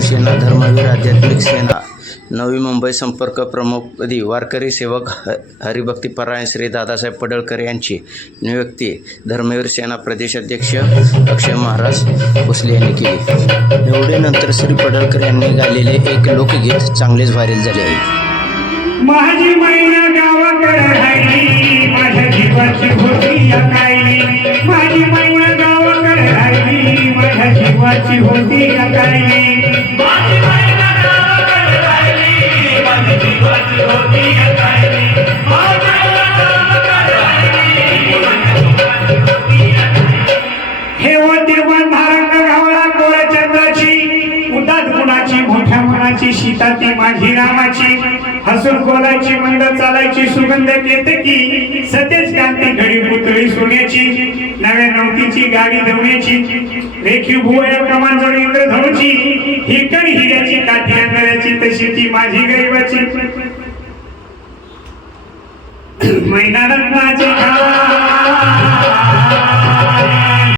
शिवसेना धर्मवीर आध्यात्मिक सेना नवी मुंबई संपर्क प्रमुखपदी वारकरी सेवक ह हरिभक्तीपरायण श्री दादासाहेब पडळकर यांची नियुक्ती धर्मवीर सेना प्रदेशाध्यक्ष अक्षय महाराज भोसले यांनी केली. निवडीनंतर श्री पडळकर यांनी गायलेले एक लोकगीत चांगलेच व्हायरल झाले आहे. होती या कायली. हे होते बंधारंग घावळा कोळचंद्राची उदात गुणाची मोठ्या मनाची सीता माझी रामाची हसून बोलायची मंड चालायची सुगंध केतकी सतेज कांती घडी पुतळी सोन्याची नव्या नवतीची गाडी धवण्याची रेखीव भुवया कमान जवळ इंद्रधनुची ही कणी हिऱ्याची काठी अंधाराची तशी ती माझी गरीबाची महिना रत्नाची खावा